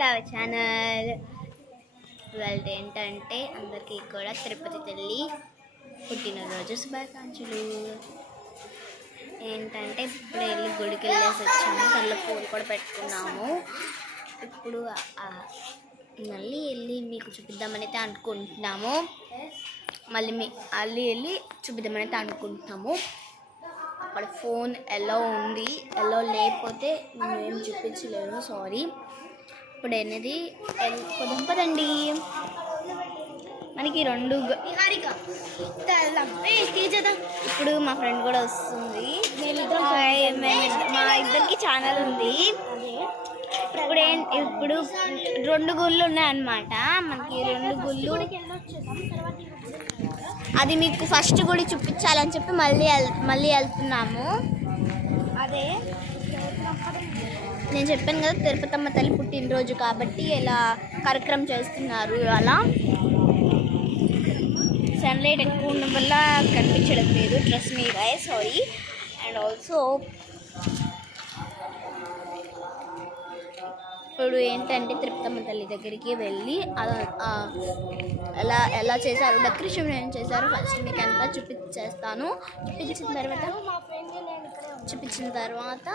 To our channel. ఇవాళ ఏంటంటే అందరికీ కూడా తిరుపతి తల్లి పుట్టినరోజు శుభాకాంక్షలు. ఏంటంటే ఇప్పుడు వెళ్ళి గుడికి వెళ్ళేసి వచ్చాము, దానిలో పూలు కూడా పెట్టుకున్నాము. ఇప్పుడు మళ్ళీ వెళ్ళి మీకు చూపిద్దామని అయితే అనుకుంటున్నాము. మళ్ళీ వెళ్ళి చూపిద్దామని అనుకుంటున్నాము. అక్కడ ఫోన్ ఎలా ఉంది, ఎలా లేకపోతే మేము చూపించలేము, సారీ. ఇప్పుడు అనేది వెళ్ళిపోదాం పదండి. మనకి ఇప్పుడు మా ఫ్రెండ్ కూడా వస్తుంది. మా ఇద్దరికి ఛానల్ ఉంది. ఇప్పుడు 2 గుళ్ళు ఉన్నాయన్నమాట. మనకి 2 గుళ్ళు, అది మీకు ఫస్ట్ గుడి చూపించాలని చెప్పి మళ్ళీ వెళ్తున్నాము. అదే నేను చెప్పాను కదా, తిరుపతమ్మ తల్లి పుట్టినరోజు కాబట్టి ఇలా కార్యక్రమం చేస్తున్నారు. అలా సన్లైట్ ఎక్కువ ఉండడం వల్ల కనిపించడం లేదు, trust me guys, sorry. And also ఇప్పుడు ఏంటంటే తిరుపతమ్మ తల్లి దగ్గరికి వెళ్ళి ఎలా చేశారు, డెకరేషన్ ఏం చేశారు ఫస్ట్ మీకు అంతా చూపించేస్తాను. చూపించిన తర్వాత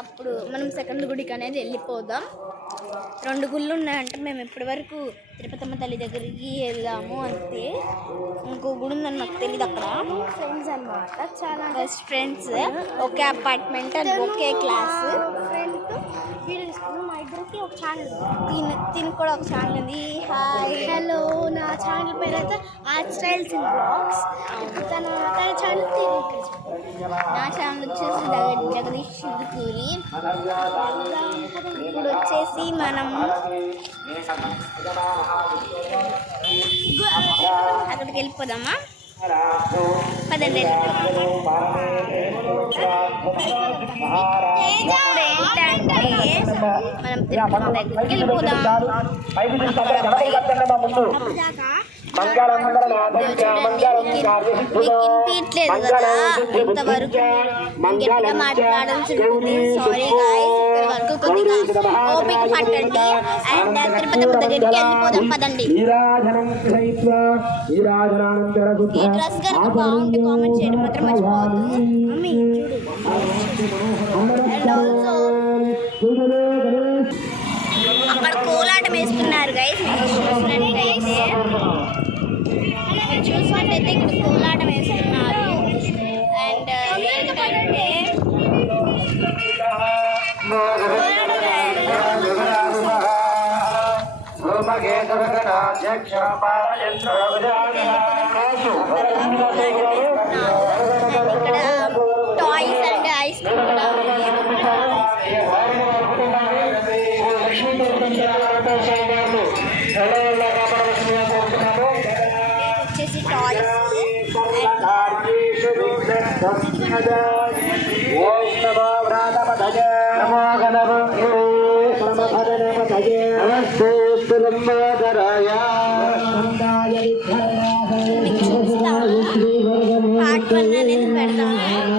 అప్పుడు మనం సెకండ్ గుడికి అనేది వెళ్ళిపోదాం. 2 గుళ్ళు ఉన్నాయంటే మేము ఇప్పటి వరకు తిరుపతమ్మ తల్లి దగ్గరికి వెళ్ళాము అంతే. ఇంకో గుడి ఉందని నాకు తెలియదు. అక్కడ ఫ్రెండ్స్ అనమాట, చాలా best friends, okay apartment and okay class. ఫ్రెండ్తో వీడియో తీసుకున్నాం. మా ఇద్దరికి ఒక ఛానల్, దీనికి కూడా ఒక ఛానల్ ఉంది. హాయ్ హలో, నా ఛానల్ పేరు అయితే ఆర్ట్ స్టైల్స్ ఇన్ బ్లాగ్స్. తన ఛానల్ నా ఛానల్ వచ్చేసి జగదీష్ సిద్ధుకూరి. ఇప్పుడు వచ్చేసి మనం అక్కడికి వెళ్ళిపోదామా, పదండి. ఇప్పుడు ఏంటంటే మనం తిరుపతి దగ్గరికి వెళ్ళిపోదాం. వినిపించలేదు కదా ఇంతవరకు, గట్టిగా మాట్లాడాల్సి ఉంటుంది, సారీ గాయ్స్. ఇక్కడ వరకు కొద్దిగా ఓపిక పట్టండి. అండ్ తిరుపతి దగ్గరికి వెళ్ళిపోదాం పదండి. ఈ డ్రెస్ కనుక బాగుంటే కామెంట్ చేయడం మాత్రం మర్చిపోవద్దు. అండ్ ఆల్సో అక్కడ కోలాటం వేస్తున్నారు గైస్. చూసినట్టయితే ఇక్కడ కోలాటం వేస్తున్నారు. అండ్ ఏంటంటే ఇక్కడ టాయ్స్ అండ్ ఐస్ క్రీమ్ కూడా ఉంది. వచ్చేసి టాయ్స్ పార్ట్ 1 అనేది పెడతాను.